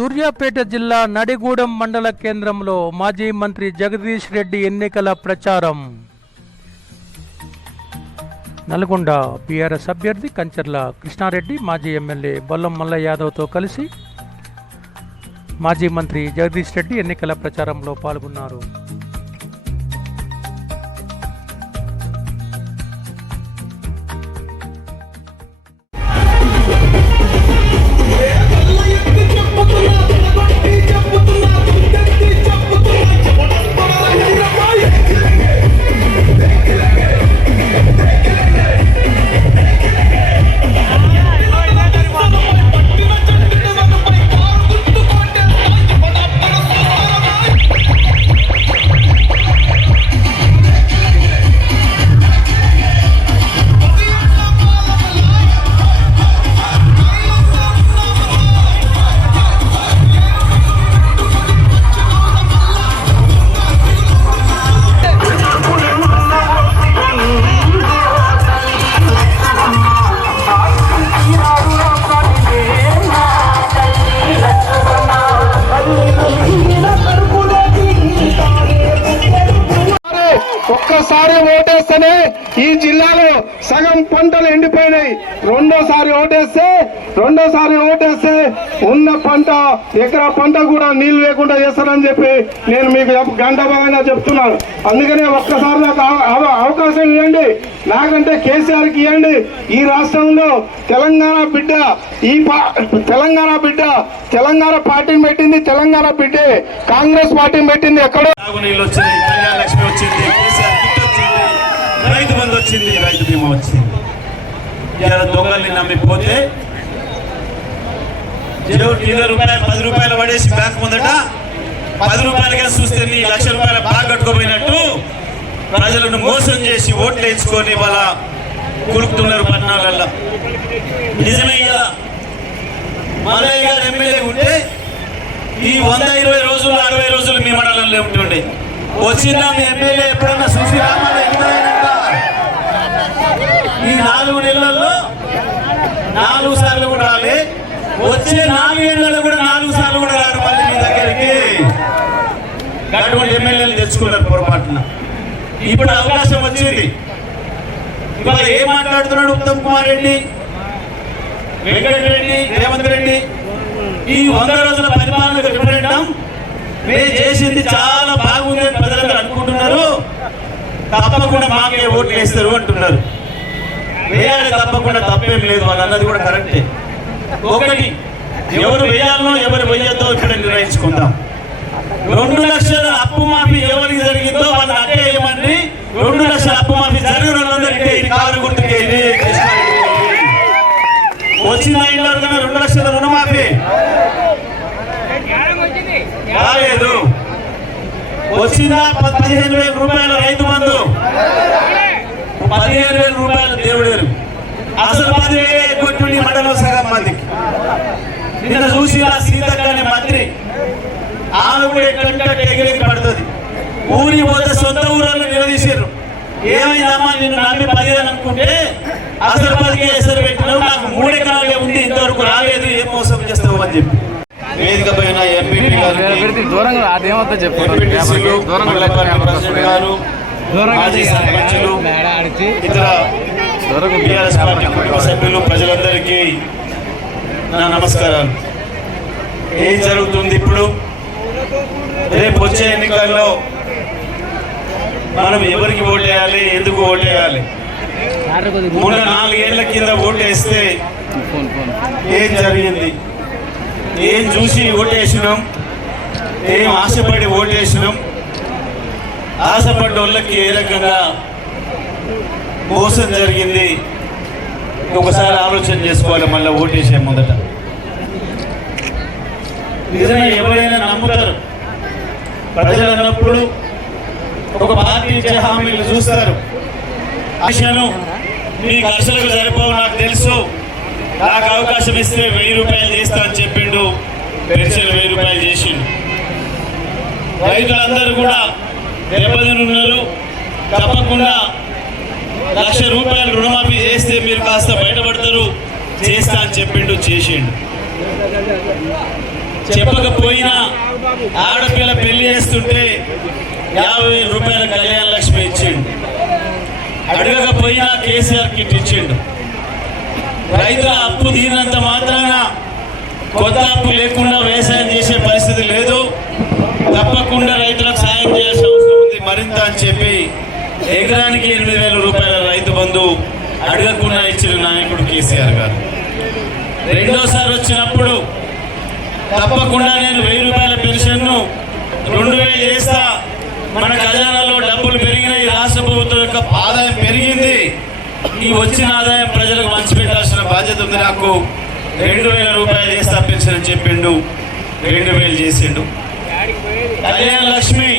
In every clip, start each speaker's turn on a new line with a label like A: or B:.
A: సూర్యాపేట జిల్లా నడిగూడెం మండల కేంద్రంలో మాజీ మంత్రి జగదీష్ రెడ్డి ఎన్నికల ప్రచారం. నల్గొండ బీఆర్ఎస్ అభ్యర్థి కంచర్ల కృష్ణారెడ్డి మాజీ ఎమ్మెల్యే బొల్లం మల్ల యాదవ్తో కలిసి మాజీ మంత్రి జగదీష్ రెడ్డి ఎన్నికల ప్రచారంలో పాల్గొన్నారు.
B: ఈ జిల్లాలో సగం పంటలు ఎండిపోయినాయి. రెండోసారి ఓటేస్తే రెండోసారి ఓటేస్తే ఉన్న పంట ఎకరా పంట కూడా నీళ్ళు లేకుండా చేస్తారని చెప్పి నేను మీకు గంట గంటభాగంగా చెప్తున్నాను. అందుకనే ఒక్కసారి నాకు అవ- అవకాశం ఇవ్వండి. నాకంటే కేసీఆర్కి ఇవ్వండి. ఈ రాష్ట్రంలో తెలంగాణ బిడ్డ ఈ తెలంగాణ బిడ్డ తెలంగాణ పార్టీని పెట్టింది తెలంగాణ బిడ్డే. కాంగ్రెస్ పార్టీని పెట్టింది ఎక్కడో
C: వచ్చింది. వచ్చింది రైతు బీమా వచ్చింది. ఇలా దొంగల్ని నమ్మిపోతే ఇరవై రూపాయలు పది రూపాయలు పడేసి బ్యాంక్ ముందట పది రూపాయలుగా చూస్తే నీ లక్ష రూపాయలు బాగా కట్టుకోపోయినట్టు ప్రజలను మోసం చేసి ఓట్లు వేయించుకొని వాళ్ళ కురుకుతున్నారు పట్టణాలల్లో. నిజమే ఇలా మల్లయ్య గారు ఎమ్మెల్యే ఉంటే ఈ వంద ఇరవై రోజులు అరవై రోజులు మీ మండలంలో ఉంటుండే. వచ్చిందా మీ ఎమ్మెల్యే ఎప్పుడన్నా చూసి రామని ఈ నాలుగు నెలల్లో నాలుగు సార్లు కూడా రాలే. వచ్చే నాలుగు ఏళ్ళలో కూడా నాలుగు సార్లు కూడా రారు మళ్ళీ మీ దగ్గరికి. అటువంటి ఎమ్మెల్యేలు తెచ్చుకున్నారు పొరపాటున. ఇప్పుడు అవకాశం వచ్చింది. ఇవాళ ఏం మాట్లాడుతున్నాడు ఉత్తమ్ కుమార్ రెడ్డి? వెంకటరెడ్డి రేవంత్ రెడ్డి? ఈ వంద రోజుల పరిపాలన రిఫరెండం మేము చేసింది చాలా బాగుంది అని ప్రజలందరూ అనుకుంటున్నారు. తప్పకుండా మాకే ఓట్లు వేస్తారు అంటున్నారు. వేయాలి తప్పకుండా తప్పేం లేదు వాళ్ళు అన్నది కూడా కరెక్టే. ఒకటి ఎవరు వేయాలనో ఎవరు వేయద్దో ఇక్కడ నిర్ణయించుకుందాం రెండు లక్షల అప్పు మాఫీ ఎవరికి జరిగిందో వాళ్ళు అట్టే వేయమని రెండు లక్షల అప్పు మాఫీ జరిగిన వాళ్ళందరికీ కారు గుర్తుకే. వచ్చిన ఇంట్లో రెండు లక్షల రుణమాఫీ. రాలేదు. వచ్చిందా? పదిహేను వేల రూపాయల రైతు బంధు. పదిహేను వేల రూపాయలు దేవుడు గారు అసలు పదివేలు కొట్టింది మండలం సగం మందికి నిన్న చూసి ఆ సీతక్క అనే మంత్రి ఆమె కూడా ఎక్కడికట్ట ఎగిరెగిరి పడుతుంది. ఊరికి పోతే సొంత ఊళ్ళో నిలదీసారు ఏమైందమ్మా నిన్ను నమ్మి పదివేలు అనుకుంటే అసలు పదికే ఎసరు పెట్టినావు నాకు మూడెకరాలే ఉంది ఇంతవరకు రాలేదు ఏం మోసం చేస్తావు అని చెప్పి. వేదిక పైన ప్రెసిడెంట్ గారు మాజీ సర్పంచులు ఇతర పార్టీ కుటుంబ సభ్యులు ప్రజలందరికీ నా నమస్కారాలు. ఏం జరుగుతుంది ఇప్పుడు? రేపు వచ్చే ఎన్నికల్లో మనం ఎవరికి ఓటేయాలి ఎందుకు ఓటేయాలి మొన్న నాలుగేళ్ళ కింద ఓటేస్తే ఏం జరిగింది? ఏం చూసి ఓటేసినాం ఏం ఆశపడి ఓటేసినాం ఆశపడ్డ వాళ్ళకి ఏ రకంగా మోసం జరిగింది? ఒకసారి ఆలోచన చేసుకోవాలి మళ్ళీ ఓటేసే మొదట. నిజమే ఎవరైనా నమ్ముతారు? ప్రజలు అన్నప్పుడు ఒక పార్టీ ఇచ్చే హామీలు చూస్తారు. ఆశను మీ ఖర్చులకు సరిపోవు నాకు తెలుసు. నాకు అవకాశం ఇస్తే వెయ్యి రూపాయలు చేస్తా అని చెప్పిండు. పెన్షన్ వెయ్యి రూపాయలు చేసిండు. రైతులందరూ కూడా దెబ్బతిని ఉన్నారు తప్పకుండా లక్ష రూపాయలు రుణమాఫీ చేస్తే మీరు కాస్త బయటపడతారు. చేస్తా అని చెప్పిండు చేసిండు. చెప్పకపోయినా ఆడపిల్ల పెళ్ళి చేస్తుంటే యాభై వేల రూపాయల కళ్యాణ లక్ష్మి ఇచ్చిండు. అడగకపోయినా కేసీఆర్ కిట్ ఇచ్చిండు. రైతుల అప్పు తీరినంత మాత్రాన కొత్త అప్పు లేకుండా వ్యవసాయం చేసే పరిస్థితి లేదు. తప్పకుండా రైతులకు మరింత అని చెప్పి ఎకరానికి ఎనిమిది వేల రూపాయల రైతు బంధు అడగకుండా ఇచ్చిన నాయకుడు కేసీఆర్ గారు. రెండోసారి వచ్చినప్పుడు తప్పకుండా నేను వెయ్యి రూపాయల పెన్షన్ను రెండు వేలు చేస్తా మన ఖజానాలో డబ్బులు పెరిగినాయి రాష్ట్ర ప్రభుత్వం యొక్క ఆదాయం పెరిగింది. ఈ వచ్చిన ఆదాయం ప్రజలకు మంచి పెట్టాల్సిన బాధ్యత ఉంది నాకు. రెండు వేల రూపాయలు చేస్తా పెన్షన్ అని చెప్పిండు. రెండు వేలు చేసిండు. కళ్యాణ లక్ష్మి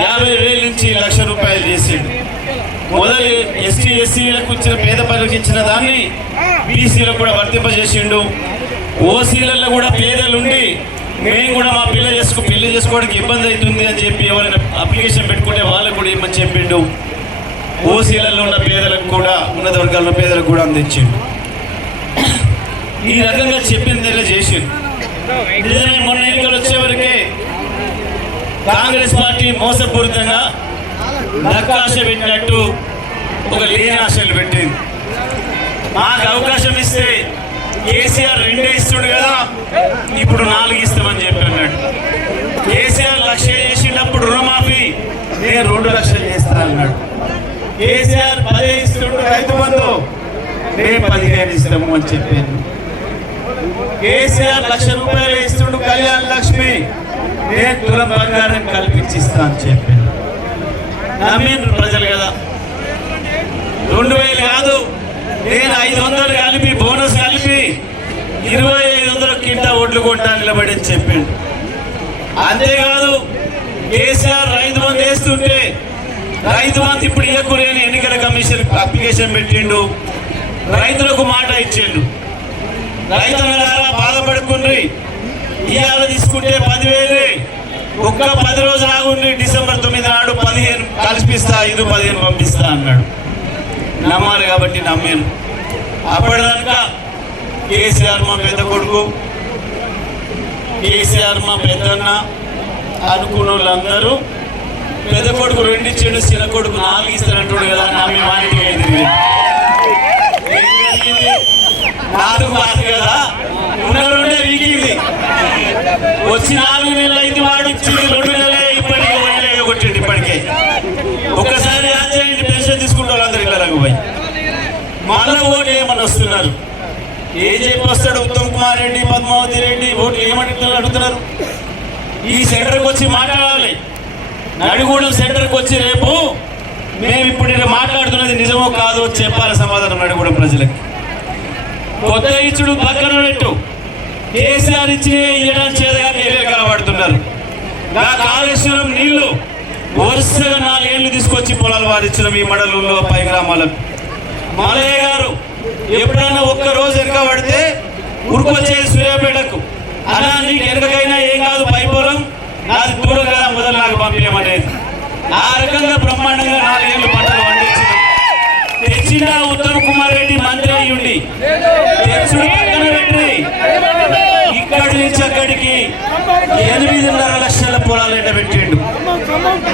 C: యాభై వేల నుంచి లక్ష రూపాయలు చేసిండు. మొదలు ఎస్టీ ఎస్సీలకు ఇచ్చిన పేద ప్రజలకు ఇచ్చిన దాన్ని బీసీలకు కూడా వర్తింపజేసిండు. ఓసీలలో కూడా పేదలుండి మేము కూడా మా పిల్ల చేసుకు పెళ్ళి చేసుకోవడానికి ఇబ్బంది అవుతుంది అని చెప్పి ఎవరైనా అప్లికేషన్ పెట్టుకుంటే వాళ్ళకు కూడా ఇమ్మని చెప్పిండు. ఓసీలలో ఉన్న పేదలకు కూడా ఉన్నత వర్గాల్లో పేదలకు కూడా అందించిండు. ఈ రకంగా చెప్పింది చేసిండు. నిజమే కాంగ్రెస్ పార్టీ మోసపూరితంగా నక్కాశ పెట్టినట్టు ఒక లేని ఆశలు పెట్టింది. మాకు అవకాశం ఇస్తే కేసీఆర్ రెండే ఇస్తుండు కదా ఇప్పుడు నాలుగు ఇస్తామని చెప్పి అన్నాడు. కేసీఆర్ లక్ష చేసినప్పుడు రుణమాఫీ నేను రెండు లక్షలు చేస్తా అన్నాడు. కేసీఆర్ పదే ఇస్తుండు రైతు బంధు నేను పదిహేను ఇస్తాము అని చెప్పాను. కేసీఆర్ లక్ష రూపాయలు ఇస్తుండు కళ్యాణ్ లక్ష్మి నేను కుల బంగారం కల్పించిస్తా అని చెప్పాను నమ్మిన ప్రజలు కదా. రెండు వేలు కాదు నేను ఐదు వందలు కలిపి బోనస్ కలిపి ఇరవై ఐదు వందల కింద ఓట్లు కొట్టా నిలబడి అని చెప్పిండు. అంతేకాదు కేసీఆర్ రైతు బంధు వేస్తుంటే రైతు బంధు ఇప్పుడు ఇవ్వకూడని ఎన్నికల కమిషన్ అప్లికేషన్ పెట్టిండు. రైతులకు మాట ఇచ్చిండు. రైతులారా బాధపడుకుండ్రి. ఇవాళ తీసుకుంటే పదివేలు ఒక్క పది రోజులు ఆగుండి డిసెంబర్ తొమ్మిది నాడు పదిహేను కల్పిస్తా ఐదు పదిహేను పంపిస్తా అన్నాడు. నమ్మాలి కాబట్టి నమ్మాను. అప్పటిదాకా కేసీఆర్ మా పెద్ద కొడుకు కేసీఆర్ మా పెద్దన్న అనుకున్న వాళ్ళందరూ పెద్ద కొడుకు రెండిచ్చాడు చిన్న కొడుకు నాలుగు ఇస్తానంటాడు కదా నమ్మి వారికి ఎదిరి నాలుగు మాట కదా? ఉన్న వీకింది. వచ్చి నాలుగు నెలలు అయితే వాడు ఇచ్చింది రెండు నెలలే ఇప్పటికే వదిలే కొట్టిండు ఇప్పటికే. ఒక్కసారి యాద్ చేయండి పెన్షన్ తీసుకుంటారు అందరు ఇలా రఘుబాయ్ మళ్ళీ ఓట్లు ఏమని వస్తున్నారు? ఏం చెప్పి వస్తాడు ఉత్తమ్ కుమార్ రెడ్డి పద్మావతి రెడ్డి? ఓట్లు ఏమని అడుగుతున్నారు? ఈ సెంటర్కి వచ్చి మాట్లాడాలి. నడిగూడెం సెంటర్కి వచ్చి రేపు మేము ఇప్పుడు మాట్లాడుతున్నది నిజమో కాదో చెప్పాలి సమాధానం నడిగూడెం ప్రజలకి. కొత్త ఇచ్చుడు పక్కన పెట్టు. కేసీఆర్ ఇచ్చి ఇవ్వడానికి కనబడుతున్నారు. నా కాళేశ్వరం నీళ్ళు వరుసగా నాలుగేళ్ళు తీసుకొచ్చి పొలాలు వారిచ్చిన ఈ మండలంలో పై గ్రామాలకు మాలయ్య గారు ఎప్పుడైనా ఒక్క రోజు వెనక పడితే ఉరుకొచ్చేది సూర్యాపేటకు. అలా నీకు వెనకకైనా ఏం కాదు పై పొలం నాది దూరం కదా మొదలు నాకు పంపించమనేది ఆ రకంగా బ్రహ్మాండంగా నాలుగేళ్ళు పంటలు పండించిన. తెచ్చిన ఉత్తమ్ కుమార్ రెడ్డి మంత్రి అయ్యుండి పక్కన ఇక్కడి నుంచి అక్కడికి ఎనిమిదిన్నర లక్షల పొలాలు ఎండబెట్టిండు.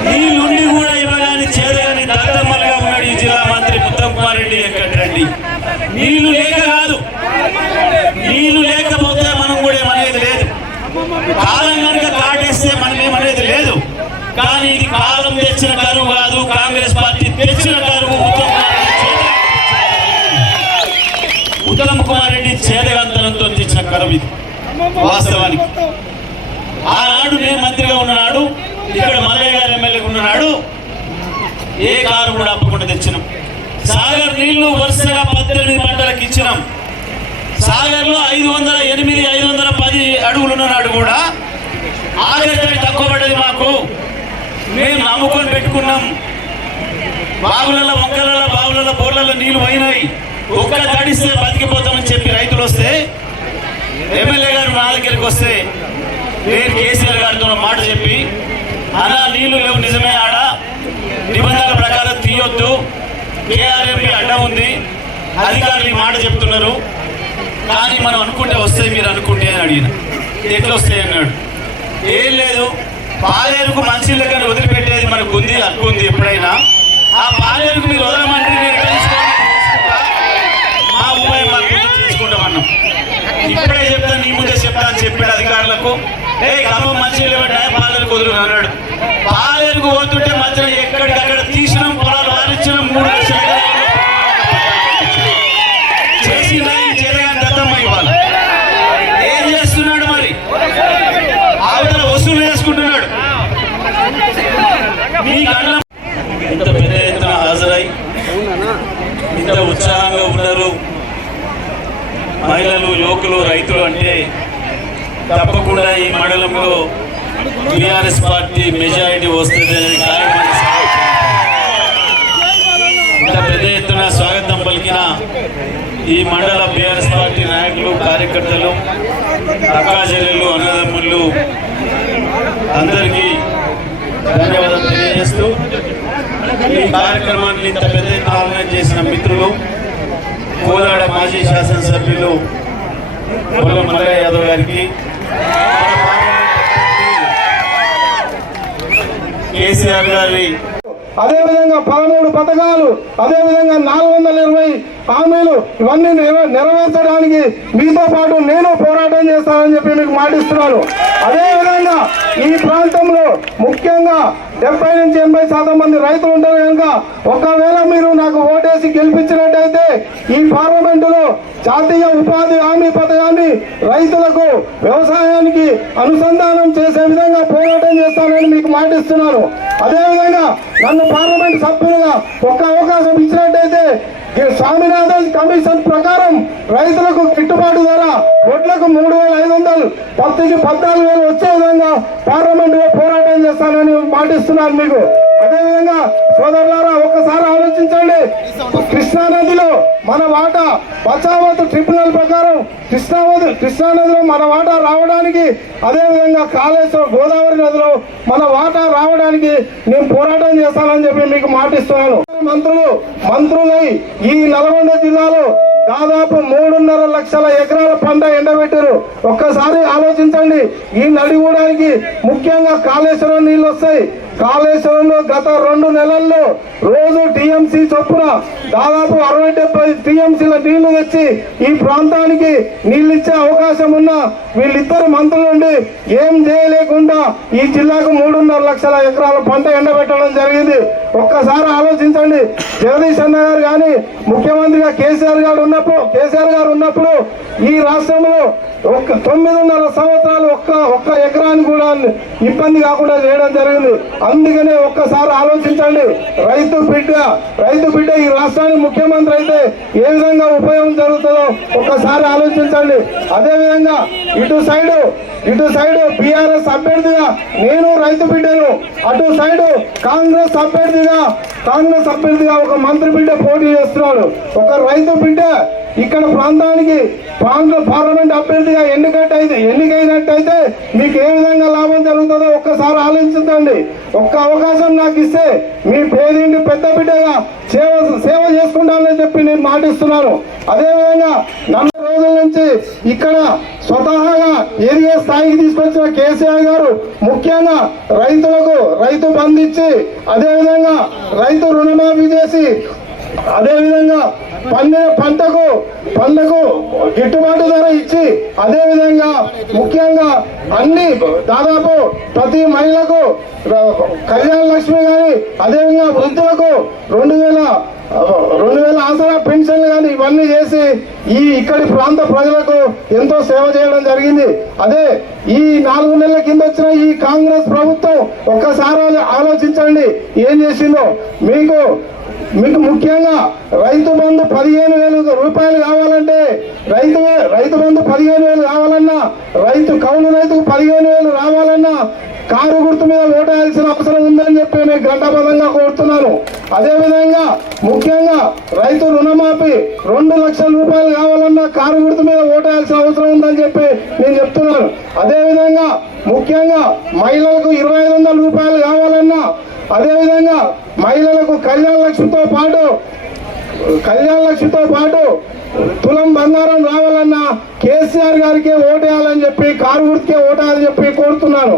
C: నీళ్ళుండి కూడా ఇవ్వగాని చేదగాని దాతమ్మలుగా ఉన్నాడు ఈ జిల్లా మంత్రి ఉత్తమ్ కుమార్ రెడ్డి వెంకటరెడ్డి. నీళ్ళు లేక కాదు. నీళ్ళు లేకపోతే మనం కూడా ఏమనేది లేదు. కాలం కనుక కాటేస్తే మనం ఏమనేది లేదు. కానీ ఇది కాలం తెచ్చిన కరువు రెడ్డి చేదగంతనంతో తెచ్చిన కరం ఇది. వాస్తవానికి. ఆనాడు నేను మంత్రిగా ఉన్ననాడు ఇక్కడ మల్లయ్య గారు ఎమ్మెల్యేగా ఉన్ననాడు ఏ కారు కూడా అప్పకుండా తెచ్చినాం. సాగర్ నీళ్ళు వరుసగా పద్దెనిమిది పంటలకు ఇచ్చినాం. సాగర్లో ఐదు వందల ఎనిమిది ఐదు వందల పది అడుగులు ఉన్ననాడు కూడా ఆఖరి తక్కువ పడ్డది మాకు. మేము నమ్ముకొని పెట్టుకున్నాం. బావులలో వంకలలో బావులలో బోర్లలో నీళ్ళు పోయినాయి. ఒక్క తడిస్తే బతికిపోతామని చెప్పి రైతులు వస్తే ఎమ్మెల్యే గారు నా దగ్గరికి వస్తే నేను కేసీఆర్ గారితో మాట చెప్పి అలా నీళ్ళు లేవు నిజమే ఆడ. నిబంధనల ప్రకారం తీయొద్దు. కేఆర్ఎంపీ అడ్డ ఉంది. అధికారులు ఈ మాట చెప్తున్నారు. కానీ మనం అనుకుంటే వస్తాయి మీరు అనుకుంటే అని అడిగిన. ఎట్లా వస్తాయి అన్నాడు. ఏం లేదు. పాలేరుకు మనిషి దగ్గర వదిలిపెట్టేది మనకు ఉంది హక్కు ఉంది ఎప్పుడైనా. ఆ పాలేరుకు మీరు వదలమంటే చేసుకుంటామన్నాం ఇప్పుడే చెప్తాను నీ ముందే చెప్తా అని చెప్పాడు అధికారులకు. ఏ ఖమ్మం మంచి లేవడా పాలేరుకు వదులు అన్నాడు. పాలేరుకు పోతుంటే మధ్యలో ఎక్కడికక్కడ తీసినాం పొలాలు వారిచ్చినాం మూడు లక్షల ఎకరాలు. చేసిందా ఈ చేతగాని దత్తమ్మ ఇవాళ ఏం చేస్తున్నాడు మరి ఆవిడ వసూలు చేసుకుంటున్నాడు మీ కళ్ళ ఇంత పెద్ద ఎత్తున హాజరై ఇంత ఉత్సాహంగా ఉన్నారు మహిళలు రైతులు అంటే తప్పకుండా ఈ మండలంలో టిఆర్ఎస్ పార్టీ మెజారిటీ వస్తుంది అనేది ఇంత పెద్ద ఎత్తున స్వాగతం పలికిన ఈ మండల బీఆర్ఎస్ పార్టీ నాయకులు కార్యకర్తలు అక్కాచెల్లెళ్ళు అన్నదమ్ములు అందరికీ ధన్యవాదాలు తెలియజేస్తూ ఈ కార్యక్రమాన్ని ఇంత పెద్ద ఎత్తున ఆర్గనైజ్ చేసిన మిత్రులు కోదాడ మాజీ శాసనసభ్యులు బొల్ల మల్లయ్య యాదవ్ గారికి. కేసీఆర్ గారి.
B: అదేవిధంగా పదమూడు పథకాలు అదేవిధంగా నాలుగు వందల ఇరవై హామీలు ఇవన్నీ నెరవేర్చడానికి మీతో పాటు నేను పోరాటం చేస్తానని చెప్పి మీకు మాటిస్తున్నాను. అదేవిధంగా ఈ ప్రాంతంలో ముఖ్యంగా డెబ్బై నుంచి ఎనభై శాతం మంది రైతులు ఉంటారు కనుక ఒకవేళ మీరు నాకు ఓటేసి గెలిపించినట్టయితే ఈ పార్లమెంటులో జాతీయ ఉపాధి హామీ పథకాన్ని రైతులకు వ్యవసాయానికి అనుసంధానం చేసే విధంగా పోరాటం చేస్తానని మీకు మాటిస్తున్నాను. అదేవిధంగా నన్ను పార్లమెంట్ సభ్యులుగా ఒక్క అవకాశం ఇచ్చినట్టయితే ఈ స్వామినాథన్ కమిషన్ ప్రకారం రైతులకు గిట్టుబాటు ధర వడ్లకు మూడు వేల ఐదు వందలు పత్తికి పద్నాలుగు వేలు వచ్చే విధంగా పార్లమెంట్ పోరాటం చేస్తానని మాటిస్తున్నాను మీకు. అదేవిధంగా సోదరులారా ఒక్కసారి ఆలోచించండి. కృష్ణా నదిలో మన వాటా పచావత్ ట్రిబ్యునల్ ప్రకారం కృష్ణావతి కృష్ణా నదిలో మన వాటా రావడానికి అదేవిధంగా కాళేశ్వరం గోదావరి నదిలో మన వాటా రావడానికి నేను పోరాటం చేస్తానని చెప్పి మీకు మాటిస్తున్నాను. మంత్రులు మంత్రులై ఈ నల్గొండ జిల్లాలో దాదాపు మూడున్నర లక్షల ఎకరాల పంట ఎండబెట్టారు. ఒక్కసారి ఆలోచించండి ఈ నడిగూడానికి ముఖ్యంగా కాళేశ్వరం నీళ్ళు వస్తాయి. కాళేశ్వరంలో గత రెండు నెలల్లో రోజు టీఎంసీ చొప్పున దాదాపు అరవై డెబ్బై టీఎంసీల నీళ్ళు తెచ్చి ఈ ప్రాంతానికి నీళ్ళు ఇచ్చే అవకాశం ఉన్న వీళ్ళిద్దరు మంత్రులుండి ఏం చేయలేకుండా ఈ జిల్లాకు మూడున్నర లక్షల ఎకరాల పంట ఎండబెట్టడం జరిగింది. ఒక్కసారి ఆలోచించండి. జగదీష్ అన్న గారు కానీ ముఖ్యమంత్రిగా కేసీఆర్ గారు ఉన్నప్పుడు కేసీఆర్ గారు ఉన్నప్పుడు ఈ రాష్ట్రంలో ఒక్క తొమ్మిదిన్నర సంవత్సరాలు ఒక్క ఒక్క ఎకరాన్ని కూడా ఇబ్బంది కాకుండా చేయడం జరిగింది. అందుకనే ఒక్కసారి ఆలోచించండి. రైతు బిడ్డ రైతు బిడ్డ ఈ రాష్ట్రానికి ముఖ్యమంత్రి అయితే ఏ విధంగా ఉపయోగం జరుగుతుందో ఒక్కసారి ఆలోచించండి. అదే విధంగా ఇటు సైడు ఇటు సైడు బీఆర్ఎస్ అభ్యర్థిగా నేను రైతు బిడ్డను అటు సైడు కాంగ్రెస్ అభ్యర్థిగా కాంగ్రెస్ అభ్యర్థిగా ఒక మంత్రి బిడ్డ పోటీ చేస్తున్నాడు. ఒక రైతు బిడ్డ ఇక్కడ ప్రాంతానికి పార్ల- పార్లమెంట్ అభ్యర్థిగా ఎన్నికట్టయితే ఎన్నికైనట్టయితే మీకు ఏ విధంగా లాభం జరుగుతుందో ఒక్కసారి ఆలోచించండి. ఒక్క అవకాశం నాకు ఇస్తే మీ పేదింటి పెద్ద బిడ్డగా సేవ సేవ చేసుకుంటానని చెప్పి నేను మాటిస్తున్నాను. అదేవిధంగా నలభై రోజుల నుంచి ఇక్కడ స్వతహాగా ఎదిగే స్థాయికి తీసుకొచ్చిన కేసీఆర్ గారు ముఖ్యంగా రైతులకు రైతు బంధించి అదేవిధంగా రైతు రుణమాఫీ చేసి అదేవిధంగా పండిన పంటకు పంటకు గిట్టుబాటు ధర ఇచ్చి అదేవిధంగా ముఖ్యంగా అన్ని దాదాపు ప్రతి మహిళకు కళ్యాణ లక్ష్మి కానీ అదేవిధంగా వృద్ధులకు రెండు వేల రెండు వేల ఆసరా పెన్షన్లు కానీ ఇవన్నీ చేసి ఈ ఇక్కడి ప్రాంత ప్రజలకు ఎంతో సేవ చేయడం జరిగింది. అదే ఈ నాలుగు నెలల కింద వచ్చిన ఈ కాంగ్రెస్ ప్రభుత్వం ఒక్కసారి ఆలోచించండి. ఏం చేసిందో? మీకు మీకు ముఖ్యంగా రైతు బంధు పదిహేను వేలు రూపాయలు కావాలంటే రైతు రైతు బంధు పదిహేను వేలు కావాలన్నా రైతు కౌలు రైతుకు పదిహేను వేలు రావాలన్నా కారు గుర్తు మీద ఓటేయాల్సిన అవసరం ఉందని చెప్పి నేను ఘంటాబద్ధంగా కోరుతున్నాను. అదేవిధంగా ముఖ్యంగా రైతు రుణమాఫీ రెండు లక్షల రూపాయలు కావాలన్నా కారు గుర్తు మీద ఓటేయాల్సిన అవసరం ఉందని చెప్పి నేను చెప్తున్నాను. అదేవిధంగా ముఖ్యంగా మహిళలకు ఇరవై ఐదు వందల రూపాయలు కావాలన్నా అదేవిధంగా మహిళలకు కళ్యాణ లక్ష్మితో పాటు కళ్యాణ లక్ష్మితో పాటు తులం బంగారం రావాలన్నా కేసీఆర్ గారికే ఓటేయాలని చెప్పి కారు గుర్తుకే ఓటేయాలని చెప్పి కోరుతున్నాను.